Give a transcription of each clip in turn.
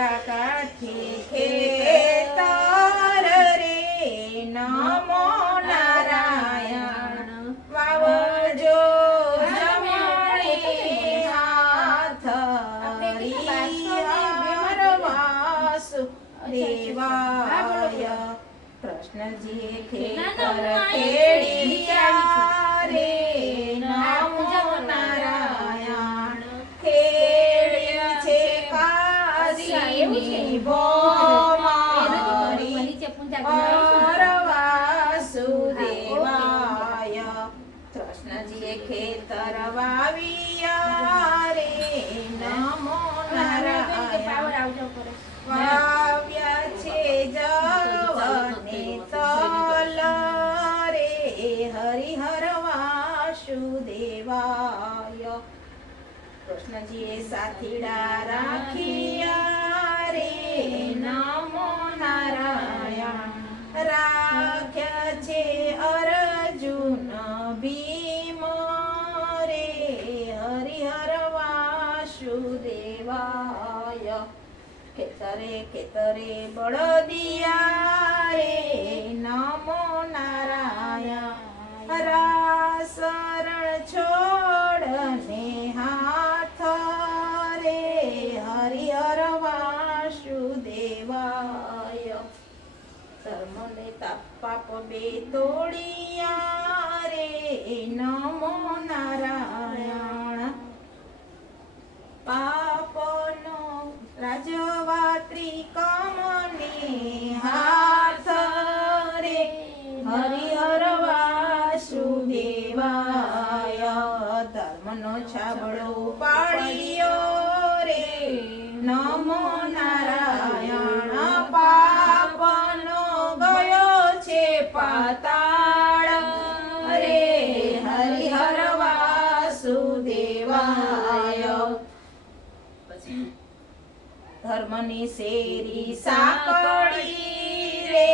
ગંગા કાંઠે ખેતર રે નમો નારાયણ વાવજો જમણે હાથ હરિહર વાસુદેવાય કૃષ્ણજીએ ખેતર ખેડ્યા રે નમો નારાયણ ખેડી છે કાશીની ભોમારી વાસુદેવાય કૃષ્ણજીએ ખેતર વાવ્યા રે નમો નારાયણ વાવ્યા છે જવને તલ રે હરિહર વાસુદેવાય કૃષ્ણજીએ સાથીડા રાખ્યા રે નમો નારાયણ રાખ્યા છે અર્જુન ભીમ રે હરિહર વાસુદેવાય ખેતરે ખેતરે બળદિયા રે નમો નારાયણ રાસરણ છોડને હાથ રે હરિહર વાસુદેવાય ધર્મને પાપ બે તોડિયા રે નમો નારાયણ પાપનો રાજવા ત્રિકમને હાથ રે હરિહર વાસુદેવાય ધર્મનો છાબડો પાડ્યો રે નમો નારાયણ પાપનો ગયો છે પાતાળ રે હરિહર વાસુદેવાય ધર્મની શેરી સાંકળી રે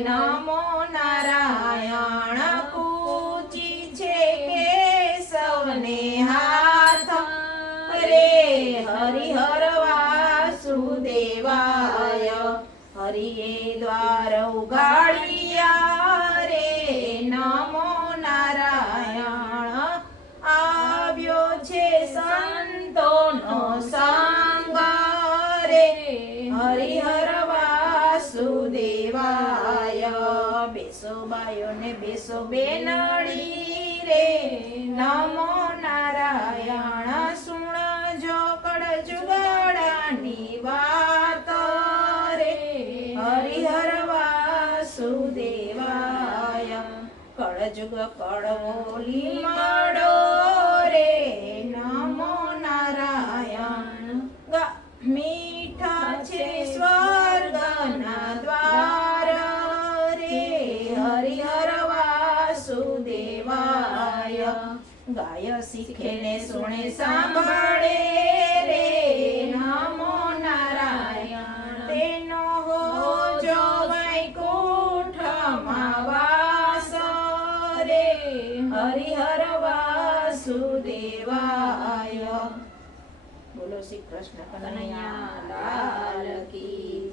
નમો નારાયણ કૂચી છે કેશવને હાથ રે હરિહર વાસુદેવાય હરિએ દ્વાર ઉગાડ્યા રે નમો નારાયણ આવ્યો છે સંતોનો સંગ હરિહર વાસુદેવાય બેસો બાયો ને બેસો બેનડી રે નમો નારાયણ સુણજો કડ જુગાડાની વાત રે હરિહર વાસુદેવાય કળજુગ કળવોલી મળો રે નમો નારાયણ મીઠા છે સ્વર્ગના દ્વાર રે હરિહર વાસુદેવાય ગાય શીખે ને સુણે સાંભળે રે નમો નારાયણ તેનો હોજો વૈકુંઠમાં વાસ રે હરિહર વાસુદેવાય બોલો શ્રી કૃષ્ણ કનૈયા લાલ કી